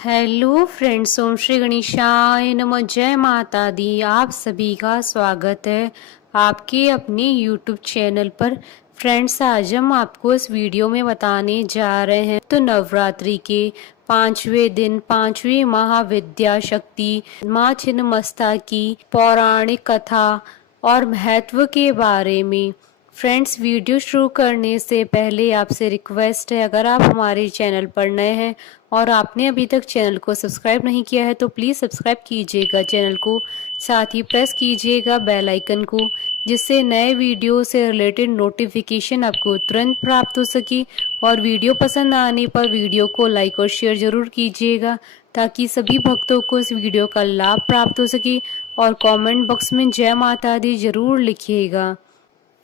Hello friends, ओम श्री गणेशाय नमः। जय माता दी। आप सभी का स्वागत है आपके अपने यूट्यूब चैनल पर। फ्रेंड्स, आज हम आपको इस वीडियो में बताने जा रहे हैं तो नवरात्रि के 5वें दिन 5वीं महाविद्या शक्ति माँ छिन्नमस्ता की पौराणिक कथा और महत्व के बारे में। फ्रेंड्स, वीडियो शुरू करने से पहले आपसे रिक्वेस्ट है, अगर आप हमारे चैनल पर नए हैं और आपने अभी तक चैनल को सब्सक्राइब नहीं किया है तो प्लीज़ सब्सक्राइब कीजिएगा चैनल को। साथ ही प्रेस कीजिएगा बेल आइकन को, जिससे नए वीडियो से रिलेटेड नोटिफिकेशन आपको तुरंत प्राप्त हो सके। और वीडियो पसंद आने पर वीडियो को लाइक और शेयर ज़रूर कीजिएगा, ताकि सभी भक्तों को इस वीडियो का लाभ प्राप्त हो सके। और कमेंट बॉक्स में जय माता दी जरूर लिखिएगा।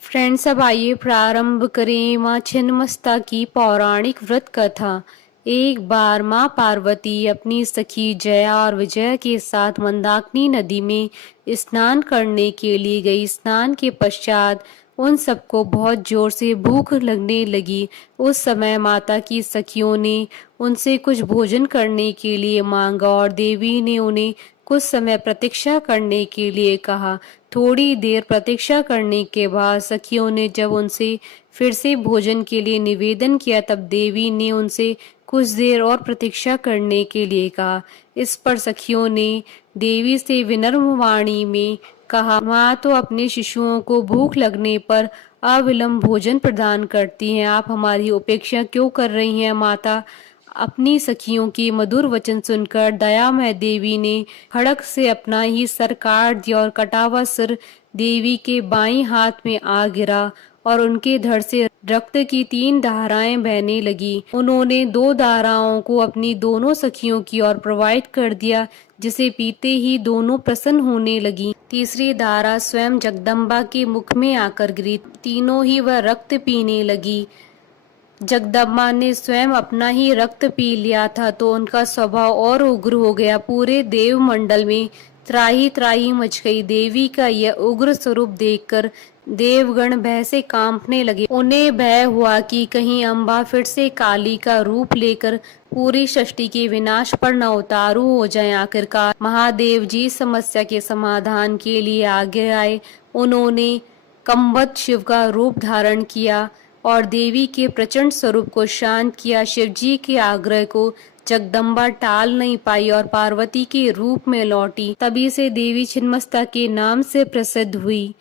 फ्रेंड्स, अब आइए प्रारंभ करें माँ छिन्नमस्ता की पौराणिक व्रत कथा। एक बार माँ पार्वती अपनी सखी जया और विजय के साथ मंदाकिनी नदी में स्नान करने के लिए गई। स्नान के पश्चात उन सबको बहुत जोर से भूख लगने लगी। उस समय माता की सखियों ने उनसे कुछ भोजन करने के लिए मांगा और देवी ने उन्हें कुछ समय प्रतीक्षा करने के लिए कहा। थोड़ी देर प्रतीक्षा करने के बाद सखियों ने जब उनसे फिर से भोजन के लिए निवेदन किया, तब देवी ने उनसे कुछ देर और प्रतीक्षा करने के लिए कहा। इस पर सखियों ने देवी से विनम्र वाणी में कहा, माँ तो अपने शिशुओं को भूख लगने पर अविलंब भोजन प्रदान करती हैं, आप हमारी उपेक्षा क्यों कर रही हैं माता। अपनी सखियों की मधुर वचन सुनकर दयामय देवी ने खड़क से अपना ही सर काट दिया और कटा हुआ सिर देवी के बाईं हाथ में आ गिरा और उनके धड़ से रक्त की 3 धाराएं बहने लगी। उन्होंने 2 धाराओं को अपनी दोनों सखियों की ओर प्रवाहित कर दिया, जिसे पीते ही दोनों प्रसन्न होने लगी। तीसरी धारा स्वयं जगदम्बा के मुख में आकर गिरी। तीनों ही वह रक्त पीने लगी। जगदम्बा ने स्वयं अपना ही रक्त पी लिया था तो उनका स्वभाव और उग्र हो गया। पूरे देव मंडल में त्राही त्राही मच गई। देवी का यह उग्र स्वरूप देखकर देवगण भय से कांपने लगे। उन्हें भय हुआ कि कहीं अम्बा फिर से काली का रूप लेकर पूरी सृष्टि के विनाश पर न उतारू हो जाए। आखिरकार महादेव जी समस्या के समाधान के लिए आगे आए। उन्होंने कम्बत शिव का रूप धारण किया और देवी के प्रचंड स्वरूप को शांत किया। शिव जी के आग्रह को जगदम्बा टाल नहीं पाई और पार्वती के रूप में लौटी। तभी से देवी छिन्नमस्ता के नाम से प्रसिद्ध हुई।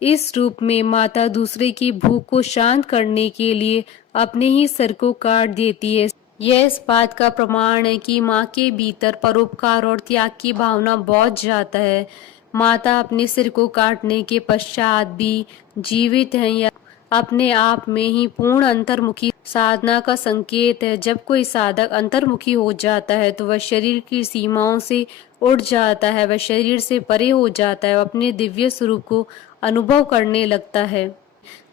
इस रूप में माता दूसरे की भूख को शांत करने के लिए अपने ही सिर को काट देती है। यह इस बात का प्रमाण है कि माँ के भीतर परोपकार और त्याग की भावना बहुत ज्यादा है। माता अपने सिर को काटने के पश्चात भी जीवित हैं, या अपने आप में ही पूर्ण अंतर्मुखी साधना का संकेत है। जब कोई साधक अंतर्मुखी हो जाता है तो वह शरीर की सीमाओं से उठ जाता है, वह शरीर से परे हो जाता है, वह अपने दिव्य स्वरूप को अनुभव करने लगता है।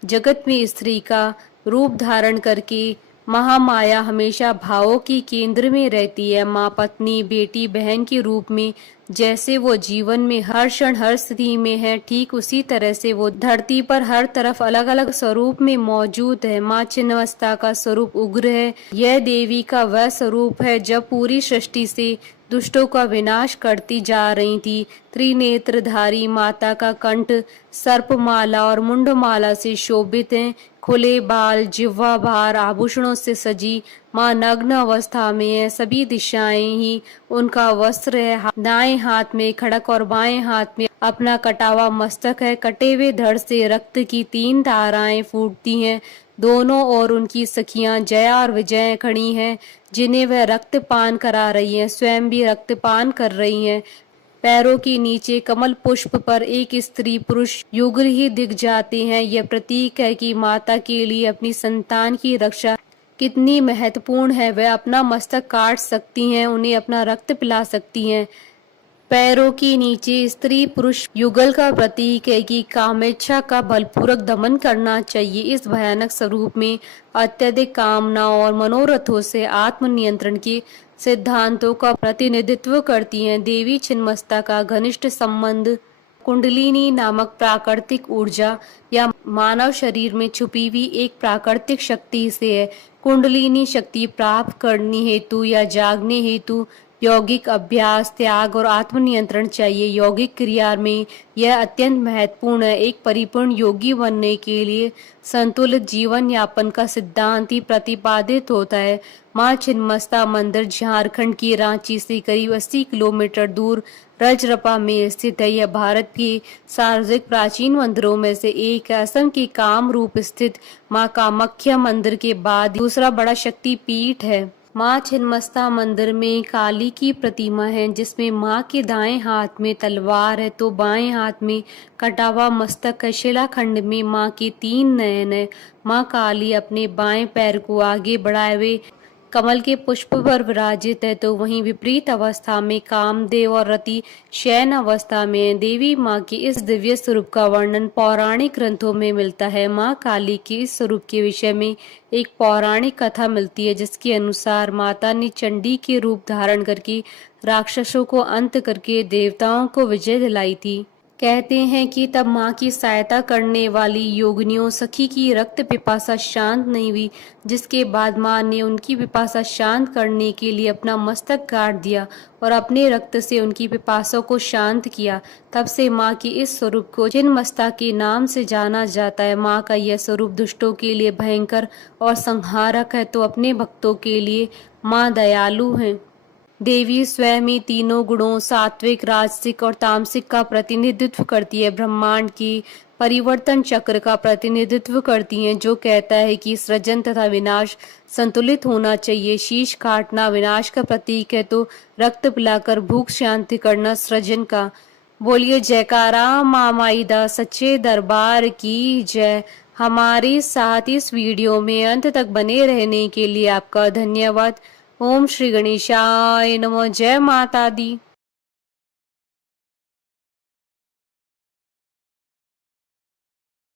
जगत में स्त्री का रूप धारण करके महामाया हमेशा भावों के केंद्र में रहती है। माँ, पत्नी, बेटी, बहन के रूप में जैसे वो जीवन में हर क्षण हर स्थिति में है, ठीक उसी तरह से वो धरती पर हर तरफ अलग अलग स्वरूप में मौजूद है। माँ छिन्नमस्ता का स्वरूप उग्र है। यह देवी का वह स्वरूप है जब पूरी सृष्टि से दुष्टों का विनाश करती जा रही थी। त्रिनेत्रधारी माता का कंठ सर्पमाला और मुंडमाला से शोभित है। खुले बाल, जिह्वा भार आभूषणों से सजी माँ नग्न अवस्था में है। सभी दिशाएं ही उनका वस्त्र है। दाएं हाथ में खड़क और बाएं हाथ में अपना कटा हुआ मस्तक है। कटे हुए धड़ से रक्त की 3 धाराएं फूटती हैं। दोनों ओर उनकी सखियां जया और विजय खड़ी हैं, जिन्हें वह रक्तपान करा रही हैं। स्वयं भी रक्तपान कर रही हैं। पैरों के नीचे कमल पुष्प पर एक स्त्री पुरुष युग्र ही दिख जाते हैं। यह प्रतीक है कि माता के लिए अपनी संतान की रक्षा कितनी महत्वपूर्ण है। वह अपना मस्तक काट सकती हैं, उन्हें अपना रक्त पिला सकती हैं। पैरों के नीचे स्त्री पुरुष युगल का प्रतीक है कि कामेच्छा का बलपूर्वक दमन करना चाहिए। इस भयानक स्वरूप में अत्यधिक कामनाओं और मनोरथों से आत्मनियंत्रण के सिद्धांतों का प्रतिनिधित्व करती हैं। देवी छिन्नमस्ता का घनिष्ठ संबंध कुंडलिनी नामक प्राकृतिक ऊर्जा या मानव शरीर में छुपी हुई एक प्राकृतिक शक्ति से है। कुंडलिनी शक्ति प्राप्त करने हेतु या जागने हेतु यौगिक अभ्यास, त्याग और आत्मनियंत्रण चाहिए। यौगिक क्रिया में यह अत्यंत महत्वपूर्ण है। एक परिपूर्ण योगी बनने के लिए संतुलित जीवन यापन का सिद्धांत ही प्रतिपादित होता है। माँ छिन्नमस्ता मंदिर झारखंड की रांची से करीब 80 किलोमीटर दूर रजरप्पा में स्थित है। यह भारत के सार्वजनिक प्राचीन मंदिरों में से एक है। असम के कामरूप स्थित माँ कामाख्या मंदिर के बाद दूसरा बड़ा शक्तिपीठ है। माँ छिन्नमस्ता मंदिर में काली की प्रतिमा है, जिसमें माँ के दाएं हाथ में तलवार है तो बाएं हाथ में कटा हुआ मस्तक है। शिलाखंड में माँ के 3 नयन है। माँ काली अपने बाएं पैर को आगे बढ़ाए हुए कमल के पुष्प पर विराजित है, तो वहीं विपरीत अवस्था में कामदेव और रति शयन अवस्था में देवी माँ के इस दिव्य स्वरूप का वर्णन पौराणिक ग्रंथों में मिलता है। माँ काली के इस स्वरूप के विषय में एक पौराणिक कथा मिलती है, जिसके अनुसार माता ने चंडी के रूप धारण करके राक्षसों को अंत करके देवताओं को विजय दिलाई थी। कहते हैं कि तब माँ की सहायता करने वाली योगिनियों सखी की रक्त पिपासा शांत नहीं हुई, जिसके बाद माँ ने उनकी पिपासा शांत करने के लिए अपना मस्तक काट दिया और अपने रक्त से उनकी पिपासा को शांत किया। तब से माँ के इस स्वरूप को छिन्नमस्ता के नाम से जाना जाता है। माँ का यह स्वरूप दुष्टों के लिए भयंकर और संहारक है, तो अपने भक्तों के लिए माँ दयालु है। देवी स्वयं ही तीनों गुणों सात्विक, राजसिक और तामसिक का प्रतिनिधित्व करती है। ब्रह्मांड की परिवर्तन चक्र का प्रतिनिधित्व करती हैं, जो कहता है कि सृजन तथा विनाश संतुलित होना चाहिए। शीश काटना विनाश का प्रतीक है, तो रक्त पिलाकर भूख शांति करना सृजन का। बोलिए जयकारा माँ माईदा सच्चे दरबार की जय। हमारे साथ इस वीडियो में अंत तक बने रहने के लिए आपका धन्यवाद। ओम श्री गणेशाय नमः। जय माता दी।